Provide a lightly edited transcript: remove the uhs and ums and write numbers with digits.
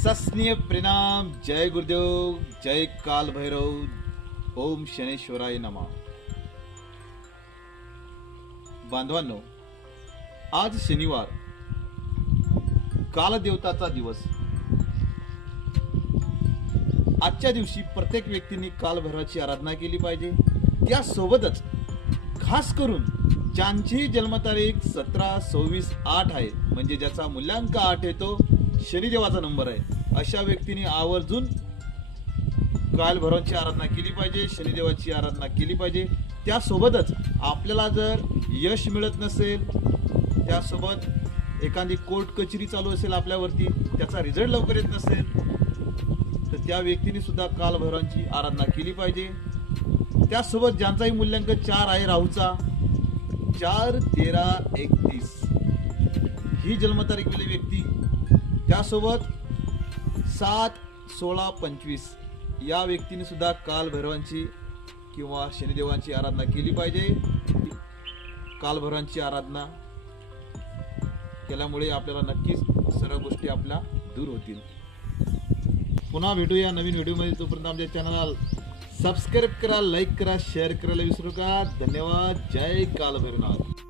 सस्नीय प्रणाम, जय गुरुदेव, जय काल भैरव, ओम शनेश्वराय नमः. बांधवांनो, आज शनिवार, कालदेवताचा दिवस. आजच्या दिवशी प्रत्येक व्यक्तीने कालभैरवाची आराधना केली पाहिजे. त्यासोबतच खास करून ज्यांची जन्मतारीख 17, 26, 8 आहे, म्हणजे ज्याचा मूल्यांक 8 येतो, शनिदेवाचा नंबर आहे, अशा व्यक्तीने आवर्जून कालभैरवाची आराधना केली पाहिजे, शनिदेवाची आराधना केली पाहिजे. त्यासोबतच आपल्याला जर यश मिळत नसेल, त्यासोबत एखादी कोर्ट कचेरी चालू असेल आपल्यावरती, त्याचा रिझल्ट लवकर येत नसेल, तर त्या व्यक्तीने सुद्धा कालभैरवाची आराधना केली पाहिजे. त्यासोबत ज्यांचाही मूल्यांक 4 आहे, राहूचा 4, 13, 31 ही जन्मतारीख दिलेली व्यक्ती, त्यासोबत 7, 16, 25 या व्यक्तीने सुद्धा कालभैरवाची किंवा शनिदेवांची आराधना केली पाहिजे. कालभैरवांची आराधना केल्यामुळे आपल्याला नक्कीच सर्व गोष्टी आपल्या दूर होतील. पुन्हा भेटूया नवीन व्हिडिओमध्ये. तोपर्यंत आमच्या चॅनलला सबस्क्राईब करा, लाईक करा, शेअर करायला विसरू नका. धन्यवाद. जय कालभैरवनाथ.